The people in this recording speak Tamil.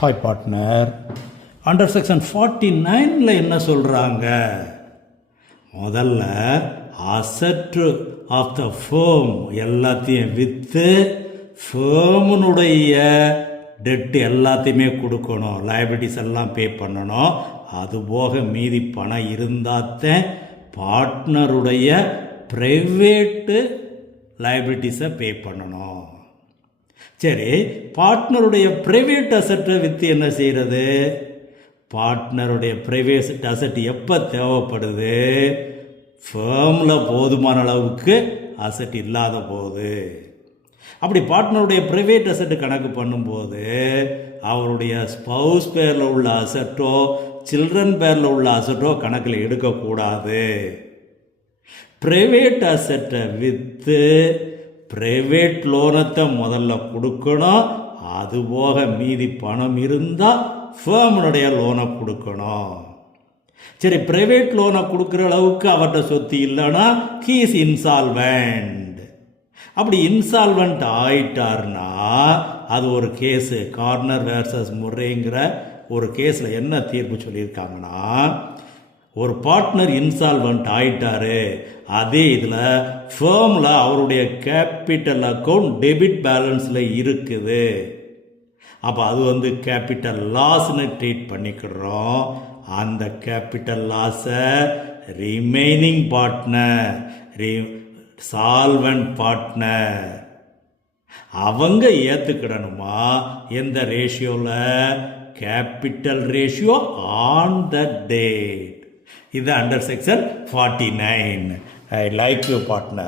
Hi partner. அண்டர் செக்ஷன் 49 என்ன சொல்கிறாங்க? முதல்ல அசட் ஆஃப் த ஃபேம் எல்லாத்தையும் விற்று ஃபேமுனுடைய டெட் எல்லாத்தையுமே கொடுக்கணும், லைபிலிட்டிஸ் எல்லாம் பே பண்ணணும். அதுபோக மீதி பணம் இருந்தால்தான் பார்ட்னருடைய ப்ரைவேட்டு லைபிலிட்டிஸை பே பண்ணணும். சரி, பார்ட்னருடைய ப்ரைவேட் அசட்டை விற்று என்ன செய்கிறது? பார்ட்னருடைய ப்ரைவேட் அசட் எப்போ தேவைப்படுது? ஃபேமில் போதுமான அளவுக்கு அசட் இல்லாத போது. அப்படி பார்ட்னருடைய ப்ரைவேட் அசட்டு கணக்கு பண்ணும்போது அவருடைய ஸ்பவுஸ் பேரில் உள்ள அசட்டோ சில்ட்ரன் பேரில் உள்ள அசட்டோ கணக்கில் எடுக்கக்கூடாது. ப்ரைவேட் அசட்டை விற்று ப்ரைவேட் லோனத்தை முதல்ல கொடுக்கணும். அதுபோக மீதி பணம் இருந்தால் ஃபேமினுடைய லோனை கொடுக்கணும். சரி, ப்ரைவேட் லோனை கொடுக்குற அளவுக்கு அவர்கிட்ட சொத்து இல்லைன்னா ஹீ இஸ் இன்சால்வெண்ட். அப்படி இன்சால்வெண்ட் ஆயிட்டார்னா அது ஒரு கேஸு, கார்னர் வேர்சஸ் முர்ரேங்கிற ஒரு கேஸில் என்ன தீர்ப்பு சொல்லியிருக்காங்கன்னா, ஒரு பார்ட்னர் இன்சால்வெண்ட் ஆயிட்டாரு, அதே இதில் ஃபேமில் அவருடைய கேபிட்டல் அக்கௌண்ட் டெபிட் பேலன்ஸில் இருக்குது. அப்போ அது கேபிட்டல் லாஸ்ன்னு ட்ரீட் பண்ணிக்கிறோம். அந்த கேபிட்டல் லாஸை ரிமைனிங் பார்ட்னர், சால்வெண்ட் பார்ட்னர் அவங்க ஏற்றுக்கிடணுமா? எந்த ரேஷியோவில்? Capital ratio on the date. இது under section 49. I like you, partner.